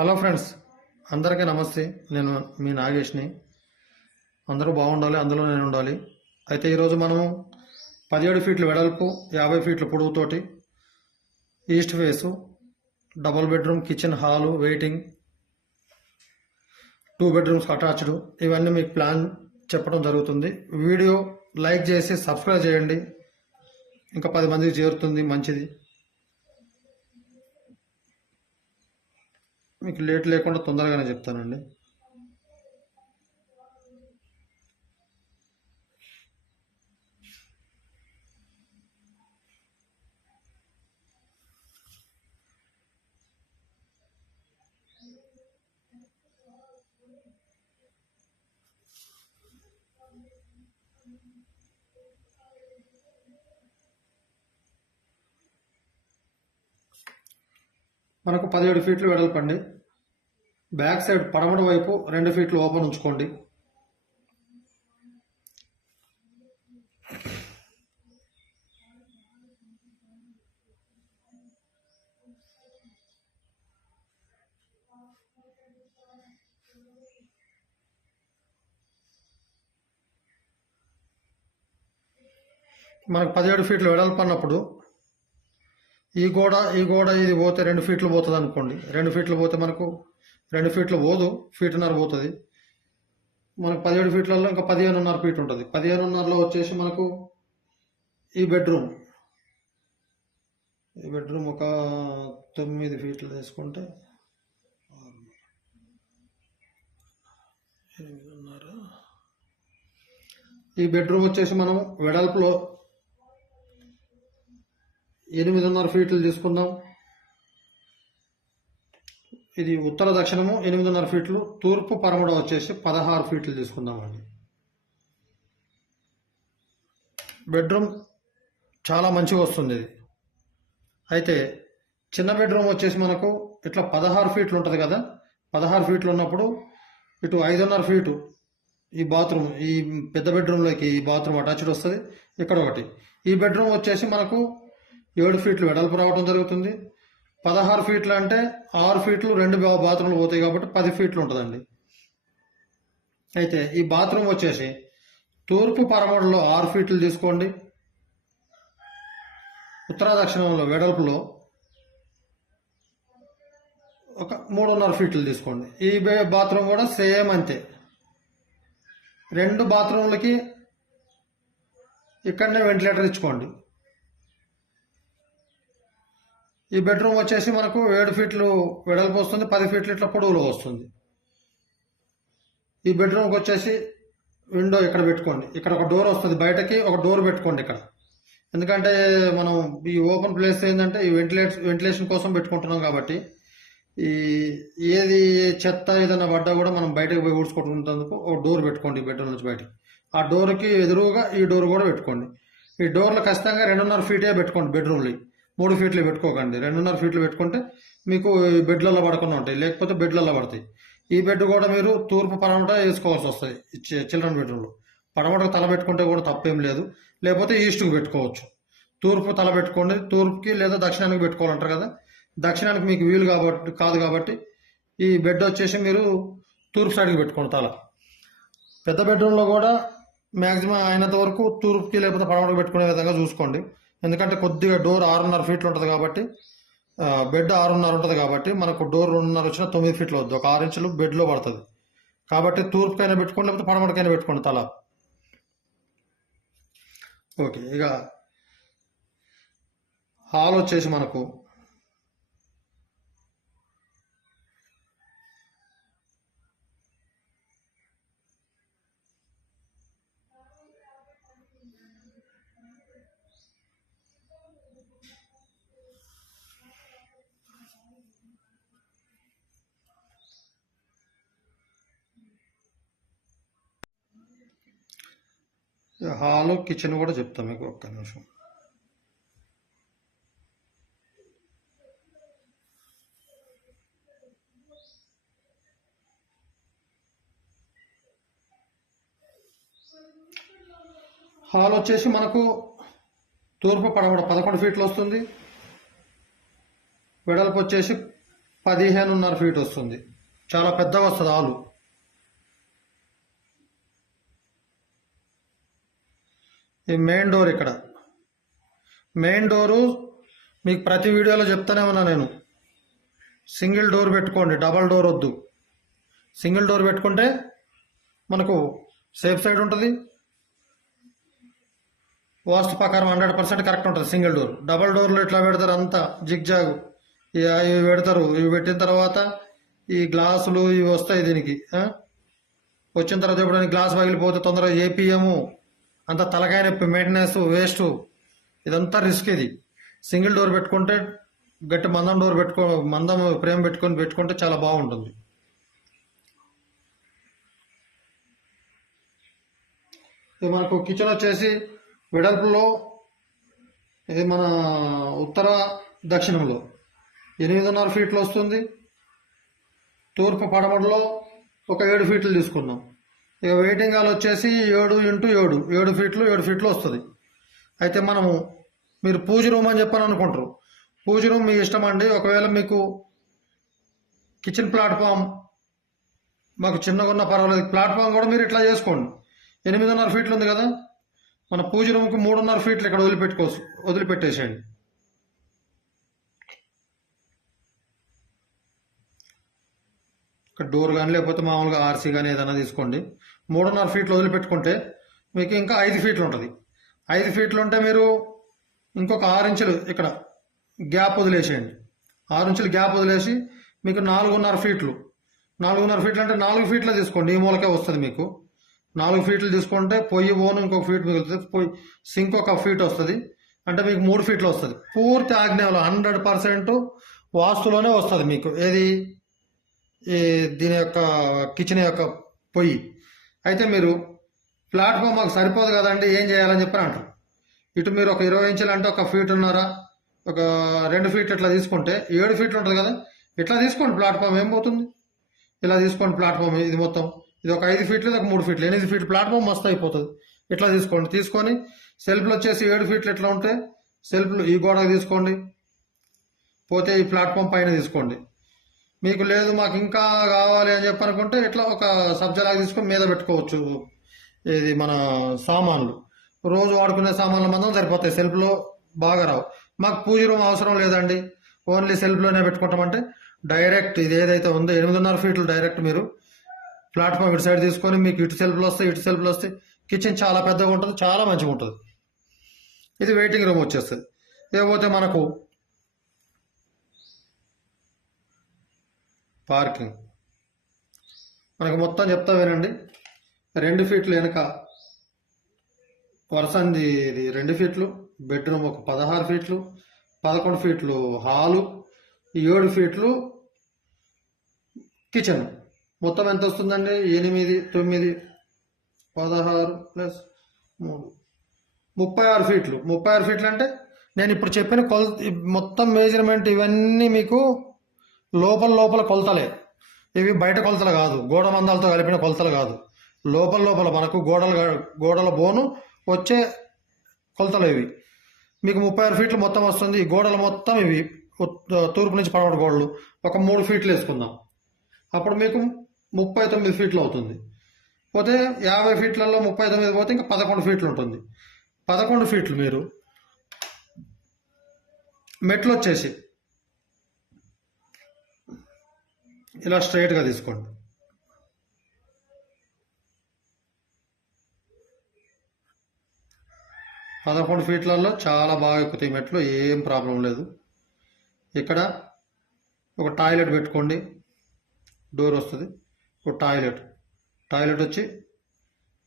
Hello friends అందరికీ నమస్తే. నేను మీ నాగేష్ని. అందరూ బాగుండాలి అందులో నేను ఉండాలి. అయితే ఈరోజు మనం పదిహేడు ఫీట్ల వెడల్పు యాభై ఫీట్ల పొడవుతోటి east face double bedroom kitchen hall waiting two bedrooms attached. ఇవన్నీ మీకు ప్లాన్ చెప్పడం జరుగుతుంది. వీడియో లైక్ చేసి సబ్స్క్రైబ్ చేయండి. ఇంకా పది మందికి చేరుతుంది మంచిది. మీకు లేట్ లేకుండా తొందరగానే చెప్తానండి. మనకు పదిహేడు ఫీట్లు వెడల్పండి. బ్యాక్ సైడ్ పడమటి వైపు రెండు ఫీట్లు ఓపెన్ ఉంచుకోండి. మనకు పదిహేడు ఫీట్లు వెడల్పన్నప్పుడు ఈ గోడ ఈ గోడ ఇది పోతే రెండు ఫీట్లు పోతుంది అనుకోండి రెండు ఫీట్లు పోతే మనకు రెండు ఫీట్లు పోదు ఫీటున్నర పోతుంది. మనకు పదిహేడు ఫీట్లలో ఇంకా పదిహేనున్నర ఫీట్ ఉంటుంది. పదిహేనున్నరలో వచ్చేసి మనకు ఈ బెడ్రూమ్. ఈ బెడ్రూమ్ ఒక తొమ్మిది ఫీట్లు తీసుకుంటే ఈ బెడ్రూమ్ వచ్చేసి మనం వెడల్పులో ఎనిమిదిన్నర ఫీట్లు తీసుకుందాం ఇది ఉత్తర దక్షిణము ఎనిమిదిన్నర ఫీట్లు తూర్పు పరమడ వచ్చేసి పదహారు ఫీట్లు తీసుకుందామండి బెడ్రూమ్ చాలా మంచిగా వస్తుంది. ఇది అయితే చిన్న బెడ్రూమ్ వచ్చేసి మనకు ఇట్లా పదహారు ఫీట్లు ఉంటుంది కదా. పదహారు ఫీట్లు ఉన్నప్పుడు ఇటు ఐదున్నర ఫీటు ఈ బాత్రూమ్ ఈ పెద్ద బెడ్రూమ్లోకి ఈ బాత్రూమ్ అటాచ్డ్ వస్తుంది. ఇక్కడ ఒకటి. ఈ బెడ్రూమ్ వచ్చేసి మనకు ఏడు ఫీట్లు వెడల్పు రావడం జరుగుతుంది. పదహారు ఫీట్లు అంటే ఆరు ఫీట్లు రెండు బా- బాత్రూమ్లు పోతాయి కాబట్టి పది ఫీట్లు ఉంటుందండి. అయితే ఈ బాత్రూమ్ వచ్చేసి తూర్పు పరమడలో ఆరు ఫీట్లు తీసుకోండి. ఉత్తర దక్షిణంలో వెడల్పులో ఒక మూడున్నర ఫీట్లు తీసుకోండి. ఈ బే- బాత్రూమ్ కూడా సేమ్ అంతే. రెండు బాత్రూమ్లకి ఇక్కడనే వెంటిలేటర్ ఇచ్చుకోండి. ఈ బెడ్రూమ్ వచ్చేసి మనకు ఏడు ఫీట్లు వెడల్పు వస్తుంది పది ఫీట్లు ఇట్లా పొడవులు వస్తుంది. ఈ బెడ్రూమ్కి వచ్చేసి విండో ఇక్కడ పెట్టుకోండి. ఇక్కడ ఒక డోర్ వస్తుంది బయటకి ఒక డోర్ పెట్టుకోండి ఇక్కడ. ఎందుకంటే మనం ఈ ఓపెన్ ప్లేస్ ఏంటంటే ఈ వెంటిలేట్ వెంటిలేషన్ కోసం పెట్టుకుంటున్నాం కాబట్టి ఈ ఏది చెత్త ఏదైనా పడ్డా కూడా మనం బయటకు పోయి ఊడ్చుకుంటున్నందుకు ఒక డోర్ పెట్టుకోండి బెడ్రూమ్ నుంచి బయటకి. ఆ డోర్కి ఎదురుగా ఈ డోర్ కూడా పెట్టుకోండి. ఈ డోర్లు ఖచ్చితంగా రెండున్నర ఫీటే పెట్టుకోండి బెడ్రూమ్లు మూడు ఫీట్లు పెట్టుకోకండి. రెండున్నర ఫీట్లు పెట్టుకుంటే మీకు బెడ్లలో పడకుండా ఉంటాయి. లేకపోతే బెడ్లలో పడతాయి. ఈ బెడ్ కూడా మీరు తూర్పు పడమట వేసుకోవాల్సి వస్తుంది చిల్డ్రన్ బెడ్రూమ్లో. పడమటకు తల పెట్టుకుంటే కూడా తప్పేం లేదు. లేకపోతే ఈస్ట్కి పెట్టుకోవచ్చు. తూర్పు తల పెట్టుకోండి. తూర్పుకి లేదా దక్షిణానికి పెట్టుకోవాలంటారు కదా. దక్షిణానికి మీకు వీలు కాబట్టి కాదు కాబట్టి ఈ బెడ్ వచ్చేసి మీరు తూర్పు సైడ్కి పెట్టుకోండి తల. పెద్ద బెడ్రూమ్లో కూడా మ్యాక్సిమం అయినంత వరకు తూర్పుకి లేకపోతే పడమటకు పెట్టుకునే విధంగా చూసుకోండి. ఎందుకంటే కొద్దిగా డోర్ ఆరున్నర ఫీట్లు ఉంటుంది కాబట్టి బెడ్ ఆరున్నర ఉంటుంది కాబట్టి మనకు డోర్ రెండున్నర వచ్చిన తొమ్మిది ఫీట్లు వద్దు ఒక ఆరు ఇంచులు బెడ్లో పడుతుంది. కాబట్టి తూర్పుకైనా పెట్టుకోండి లేకపోతే పడమడికైనా పెట్టుకోండి తల. ఓకే ఇక హాల్ వచ్చేసి మనకు హాలు కిచెన్ కూడా చెప్తా మీకు ఒక్క నిమిషం. హాల్ వచ్చేసి మనకు తూర్పు పడమట పదకొండు ఫీట్లు వస్తుంది. వెడల్పు వచ్చేసి పదిహేనున్నర ఫీట్ వస్తుంది. చాలా పెద్దగా వస్తుంది ఆలు ఈ మెయిన్ డోర్ ఇక్కడ. మెయిన్ డోరు మీకు ప్రతి వీడియోలో చెప్తానే ఉన్నా నేను. సింగిల్ డోర్ పెట్టుకోండి డబల్ డోర్ వద్దు. సింగిల్ డోర్ పెట్టుకుంటే మనకు సేఫ్ సైడ్ ఉంటుంది. వాస్తు ప్రకారం హండ్రెడ్ పర్సెంట్ కరెక్ట్ ఉంటుంది సింగిల్ డోర్. డబల్ డోర్లు ఇట్లా పెడతారు అంతా జిగ్ జాగ్. ఇవి పెడతారు ఇవి పెట్టిన తర్వాత ఈ గ్లాసులు ఇవి వస్తాయి దీనికి వచ్చిన తర్వాత ఎప్పుడైనా గ్లాస్ పగిలిపోతే తొందరగా ఏపీఎము అంత తలకాయ నొప్పి మెయింటెనెన్స్ వేస్ట్ ఇదంతా రిస్క్ ఇది. సింగిల్ డోర్ పెట్టుకుంటే గట్టి మందం డోర్ పెట్టుకో మందం ఫ్రేమ్ పెట్టుకొని పెట్టుకుంటే చాలా బాగుంటుంది. ఇది మనకు కిచెన్ వచ్చేసి వెడల్పులో ఇది మన ఉత్తర దక్షిణంలో. ఎనిమిదిన్నర ఫీట్లు వస్తుంది. తూర్పు పడమరలో ఒక ఏడు ఫీట్లు తీసుకున్నాం. ఇక వెయిటింగ్ హాల్ వచ్చేసి ఏడు ఇంటూ ఏడు ఏడు ఫీట్లు ఏడు ఫీట్లు వస్తుంది. అయితే మనము మీరు పూజ రూమ్ అని చెప్పని అనుకుంటారు. పూజ రూమ్ మీ ఇష్టం అండి. ఒకవేళ మీకు కిచెన్ ప్లాట్ఫామ్ మాకు చిన్నగా ఉన్న పర్వాలేదు. ప్లాట్ఫామ్ కూడా మీరు ఇట్లా చేసుకోండి. ఎనిమిదిన్నర ఫీట్లు ఉంది కదా. మన పూజ రూమ్కి మూడున్నర ఫీట్లు ఇక్కడ వదిలిపెట్టుకోవచ్చు వదిలిపెట్టేసేయండి. డోర్ కానీ లేకపోతే మామూలుగా ఆర్సీ కానీ ఏదైనా తీసుకోండి. మూడున్నర ఫీట్లు వదిలిపెట్టుకుంటే మీకు ఇంకా ఐదు ఫీట్లు ఉంటుంది. ఐదు ఫీట్లు ఉంటే మీరు ఇంకొక ఆరు ఇంచులు ఇక్కడ గ్యాప్ వదిలేసేయండి. ఆరు ఇంచులు గ్యాప్ వదిలేసి మీకు నాలుగున్నర ఫీట్లు. నాలుగున్నర ఫీట్లు అంటే నాలుగు ఫీట్లే తీసుకోండి. ఈ మూలకే వస్తుంది మీకు. నాలుగు ఫీట్లు తీసుకుంటే పొయ్యి పోను ఇంకొక ఫీట్ మిగులుతుంది. పొయ్యి సింక్ ఒక ఫీట్ వస్తుంది. అంటే మీకు మూడు ఫీట్లు వస్తుంది. పూర్తి ఆగ్నేయంలో హండ్రెడ్ పర్సెంట్ వాస్తులోనే వస్తుంది మీకు. ఏది? దీని యొక్క కిచెన్ యొక్క పొయ్యి. అయితే మీరు ప్లాట్ఫామ్ మాకు సరిపోదు కదండి ఏం చేయాలని చెప్పని అంటారు. ఇటు మీరు ఒక ఇరవై ఇంచులు అంటే ఒక ఫీట్ ఉన్నారా ఒక రెండు ఫీట్ ఇట్లా తీసుకుంటే ఏడు ఫీట్లు ఉంటుంది కదా ఇట్లా తీసుకోండి ప్లాట్ఫామ్ ఏం పోతుంది? ఇలా తీసుకోండి ప్లాట్ఫామ్ ఇది మొత్తం. ఇది ఒక ఐదు ఫీట్లు ఇది ఒక మూడు ఫీట్లు ఎనిమిది ఫీట్ ప్లాట్ఫామ్ మస్తు అయిపోతుంది. ఇట్లా తీసుకోండి తీసుకొని సెల్ఫ్లు వచ్చేసి ఏడు ఫీట్లు ఎట్లా ఉంటాయి సెల్ఫ్లు ఈ గోడకు తీసుకోండి పోతే ఈ ప్లాట్ఫామ్ పైన తీసుకోండి. మీకు లేదు మాకు ఇంకా కావాలి అని చెప్పి అనుకుంటే ఇట్లా ఒక సబ్జలాగా తీసుకొని మీద పెట్టుకోవచ్చు. ఇది మన సామాన్లు. రోజు వాడుకునే సామాన్లు మాత్రం సరిపోతాయి. సెల్ఫ్లో బాగా రావు. మాకు పూజ రూమ్ అవసరం లేదండి. ఓన్లీ సెల్ఫ్లోనే పెట్టుకుంటామంటే డైరెక్ట్ ఇది ఏదైతే ఉందో ఎనిమిదిన్నర ఫీట్లు డైరెక్ట్ మీరు ప్లాట్ఫామ్ ఇటు సైడ్ తీసుకొని మీకు ఇటు సెల్ఫ్లు వస్తాయి ఇటు సెల్ఫ్లు వస్తాయి. కిచెన్ చాలా పెద్దగా ఉంటుంది చాలా మంచిగా ఉంటుంది. ఇది వెయిటింగ్ రూమ్ వచ్చేస్తుంది. ఇకపోతే మనకు పార్కింగ్. మనకు మొత్తం చెప్తా వినండి. రెండు ఫీట్లు వెనక వరసంది ఇది రెండు ఫీట్లు బెడ్రూమ్ ఒక పదహారు ఫీట్లు పదకొండు ఫీట్లు హాలు ఏడు ఫీట్లు కిచెన్. మొత్తం ఎంత వస్తుందండి? ఎనిమిది తొమ్మిది పదహారు ప్లస్ మూడు. ముప్పై ఆరు ఫీట్లు. ముప్పై ఆరు ఫీట్లు అంటే నేను ఇప్పుడు చెప్పిన కొల మొత్తం మేజర్మెంట్ ఇవన్నీ మీకు లోపల లోపల కొలతలే. ఇవి బయట కొలతలు కాదు. గోడ మందాలతో కలిపిన కొలతలు కాదు. లోపల లోపల మనకు గోడలు గోడల బోను వచ్చే కొలతలు ఇవి. మీకు ముప్పై ఆరు ఫీట్లు మొత్తం వస్తుంది. ఈ గోడలు మొత్తం ఇవి. తూర్పు నుంచి పడమటి గోడలు. ఒక మూడు ఫీట్లు వేసుకుందాం. అప్పుడు మీకు ముప్పై తొమ్మిది ఫీట్లు అవుతుంది. పోతే యాభై ఫీట్లలో ముప్పై తొమ్మిది పోతే ఇంకా పదకొండు ఫీట్లు ఉంటుంది. పదకొండు ఫీట్లు మీరు మెట్లు వచ్చేసి ఇలా స్ట్రైట్గా తీసుకోండి. పదకొండు ఫీట్లలో చాలా బాగా ఎక్కుతాయి మెట్లు ఏం ప్రాబ్లం లేదు. ఇక్కడ ఒక టాయిలెట్ పెట్టుకోండి డోర్ వస్తుంది. ఒక టాయిలెట్. టాయిలెట్ వచ్చి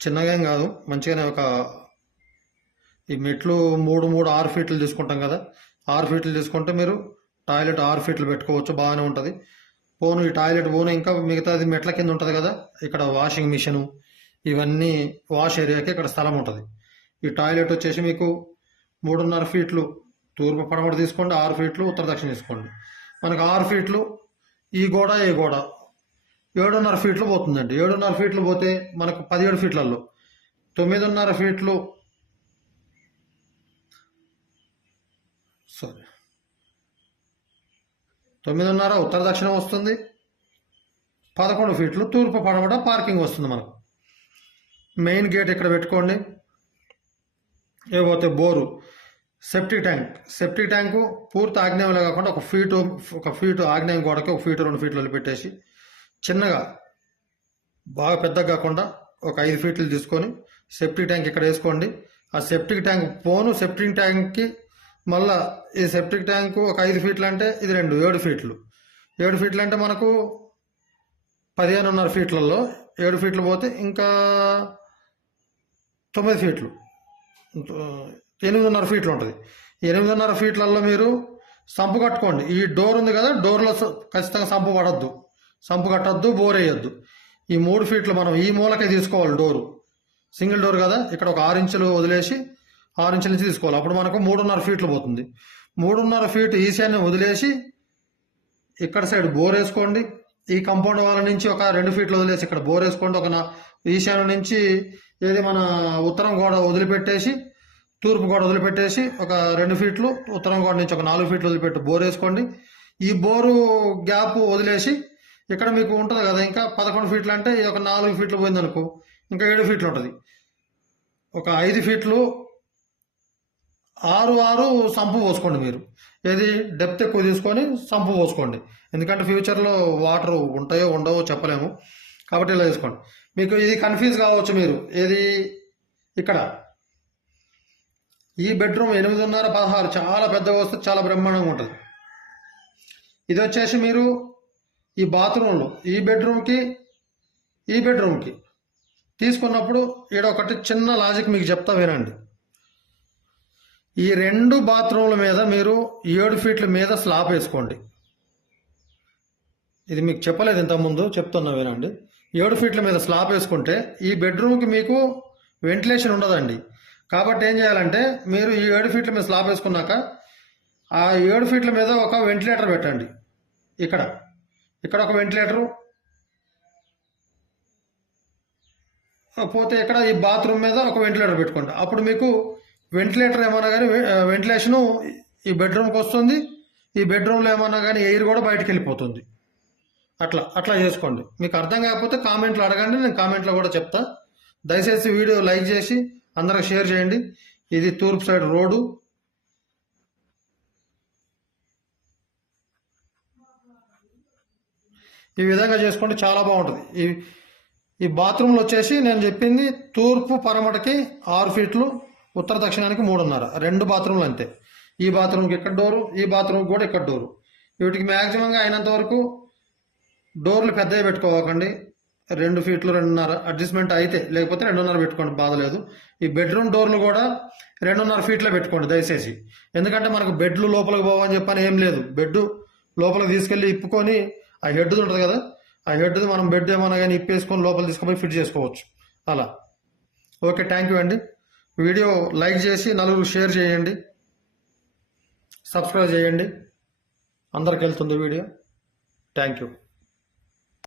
చిన్నగా ఏం కాదు మంచిగానే ఒక ఈ మెట్లు మూడు మూడు ఆరు ఫీట్లు తీసుకుంటాం కదా. ఆరు ఫీట్లు తీసుకుంటే మీరు టాయిలెట్ ఆరు ఫీట్లు పెట్టుకోవచ్చు బాగానే ఉంటుంది. పోను ఈ టాయిలెట్ పోను ఇంకా మిగతాది మెట్ల కింద ఉంటుంది కదా ఇక్కడ వాషింగ్ మిషను ఇవన్నీ వాష్ ఏరియాకి ఇక్కడ స్థలం ఉంటుంది. ఈ టాయిలెట్ వచ్చేసి మీకు మూడున్నర ఫీట్లు తూర్పు పడమట తీసుకోండి ఆరు ఫీట్లు ఉత్తర దక్షిణ తీసుకోండి. మనకు ఆరు ఫీట్లు ఈ గోడ ఈ గోడ? ఏడున్నర ఫీట్లు పోతుందండి. ఏడున్నర ఫీట్లు పోతే మనకు పదిహేడు ఫీట్లలో తొమ్మిదిన్నర ఫీట్లు సారీ తొమ్మిదిన్నర ఉత్తర దక్షిణం వస్తుంది. పదకొండు ఫీట్లు తూర్పు పడమట పార్కింగ్ వస్తుంది మనకు. మెయిన్ గేట్ ఇక్కడ పెట్టుకోండి. ఏపోతే bore septic tank septic tank పూర్తి ఆగ్నేయంలో కాకుండా ఒక ఫీటు ఒక ఫీటు ఆగ్నేయం గోడకి ఒక ఫీటు రెండు ఫీట్లు పెట్టేసి చిన్నగా బాగా పెద్దగా కాకుండా ఒక ఐదు ఫీట్లు తీసుకొని సెప్టిక్ ట్యాంక్ ఇక్కడ వేసుకోండి. ఆ సెప్టిక్ ట్యాంక్ పోను సెప్టిక్ ట్యాంక్కి మళ్ళా ఈ సెప్టిక్ ట్యాంకు ఒక ఐదు ఫీట్లు అంటే ఇది రెండు ఏడు ఫీట్లు. ఏడు ఫీట్లు అంటే మనకు పదిహేనున్నర ఫీట్లలో ఏడు ఫీట్లు పోతే ఇంకా తొమ్మిది ఫీట్లు. ఎనిమిదిన్నర ఫీట్లు ఉంటుంది. ఎనిమిదిన్నర ఫీట్లలో మీరు సంపు కట్టుకోండి. ఈ డోర్ ఉంది కదా డోర్లో ఖచ్చితంగా సంపు పడద్దు. సంపు కట్టద్దు బోర్ వేయద్దు. ఈ మూడు ఫీట్లు మనం ఈ మూలకే తీసుకోవాలి డోరు. సింగిల్ డోర్ కదా ఇక్కడ ఒక ఆరు ఇంచులు వదిలేసి ఆరు ఇంచుల నుంచి తీసుకోవాలి. అప్పుడు మనకు మూడున్నర ఫీట్లు పోతుంది. మూడున్నర ఫీట్ ఈశాన్యం వదిలేసి ఇక్కడ సైడ్ బోర్ వేసుకోండి. ఈ కంపౌండ్ వాళ్ళ నుంచి ఒక రెండు ఫీట్లు వదిలేసి ఇక్కడ బోర్ వేసుకోండి. ఒక ఈశాన్య ఈశాన్యం నుంచి ఏది మన ఉత్తరం గోడ వదిలిపెట్టేసి తూర్పు గోడ వదిలిపెట్టేసి ఒక రెండు ఫీట్లు ఉత్తరం గోడ నుంచి ఒక నాలుగు ఫీట్లు వదిలిపెట్టి బోర్ వేసుకోండి. ఈ బోరు గ్యాప్ వదిలేసి ఇక్కడ మీకు ఉంటుంది కదా ఇంకా పదకొండు ఫీట్లు అంటే ఈ ఒక నాలుగు ఫీట్లు పోయిందనుకో ఇంకా ఏడు ఫీట్లు ఉంటుంది. ఒక ఐదు ఫీట్లు ఆరు ఆరు సంపు పోసుకోండి మీరు. ఏది డెప్త్ ఎక్కువ తీసుకొని సంపు పోసుకోండి. ఎందుకంటే ఫ్యూచర్లో వాటర్ ఉంటాయో ఉండవో చెప్పలేము. కాబట్టి ఇలా తీసుకోండి. మీకు ఇది కన్ఫ్యూజ్ కావచ్చు మీరు. ఏది ఇక్కడ? ఈ బెడ్రూమ్ ఎనిమిదిన్నర పదహారు. చాలా పెద్దగా వస్తే చాలా బ్రహ్మాండంగా ఉంటుంది. ఇది వచ్చేసి మీరు ఈ బాత్రూంలో ఈ బెడ్రూమ్కి ఈ బెడ్రూమ్కి తీసుకున్నప్పుడు ఈడ ఒకటి చిన్న లాజిక్ మీకు చెప్తా వినండి. ఈ రెండు బాత్రూమ్ల మీద మీరు ఏడు ఫీట్ల మీద స్లాబ్ వేసుకోండి. ఇది మీకు చెప్పలేదు ఇంతకుముందు చెప్తున్నా వినండి. ఏడు ఫీట్ల మీద స్లాబ్ వేసుకుంటే ఈ బెడ్రూమ్కి మీకు వెంటిలేషన్ ఉండదండి. కాబట్టి ఏం చేయాలంటే మీరు ఈ ఏడు ఫీట్ల మీద స్లాబ్ వేసుకున్నాక ఆ ఏడు ఫీట్ల మీద ఒక వెంటిలేటర్ పెట్టండి. ఇక్కడ. ఇక్కడ ఒక వెంటిలేటరు. పోతే ఇక్కడ ఈ బాత్రూమ్ మీద ఒక వెంటిలేటర్ పెట్టుకోండి. అప్పుడు మీకు వెంటిలేటర్ ఏమన్నా కానీ వెంటిలేషను ఈ బెడ్రూమ్కి వస్తుంది. ఈ బెడ్రూమ్లో ఏమన్నా కానీ ఎయిర్ కూడా బయటకు వెళ్ళిపోతుంది అట్లా అట్లా చేసుకోండి. మీకు అర్థం కాకపోతే కామెంట్లో అడగండి నేను కామెంట్లో కూడా చెప్తా. దయచేసి వీడియో లైక్ చేసి అందరికి షేర్ చేయండి. ఇది తూర్పు సైడ్ రోడ్డు. ఈ విధంగా చేసుకోండి చాలా బాగుంటుంది. ఈ ఈ బాత్రూమ్లు వచ్చేసి నేను చెప్పింది తూర్పు పరమటకి ఆరు ఫీట్లు ఉత్తర దక్షిణానికి మూడున్నర. రెండు బాత్రూమ్లు అంతే. ఈ బాత్రూమ్కి ఇక్కడ డోరు? ఈ బాత్రూమ్కి కూడా ఇక్కడ డోరు? వీటికి మ్యాక్సిమంగా అయినంత వరకు డోర్లు పెద్దవి పెట్టుకోవకండి రెండు ఫీట్లు రెండున్నర అడ్జస్ట్మెంట్ అయితే లేకపోతే రెండున్నర పెట్టుకోండి బాధ లేదు. ఈ బెడ్రూమ్ డోర్లు కూడా రెండున్నర ఫీట్లో పెట్టుకోండి దయచేసి. ఎందుకంటే మనకు బెడ్లు లోపలికి పోవని చెప్పని ఏం లేదు. బెడ్ లోపలికి తీసుకెళ్ళి ఇప్పుకొని ఆ హెడ్ది ఉంటుంది కదా ఆ హెడ్ది మనం బెడ్ ఏమన్నా కానీ ఇప్పేసుకొని లోపల తీసుకుపోయి ఫిట్ చేసుకోవచ్చు. అలా. ఓకే థ్యాంక్ యూ అండి. వీడియో లైక్ చేసి నలుగురు షేర్ చేయండి. సబ్స్క్రైబ్ చేయండి. అందరికి వెళ్తుంది వీడియో. Thank you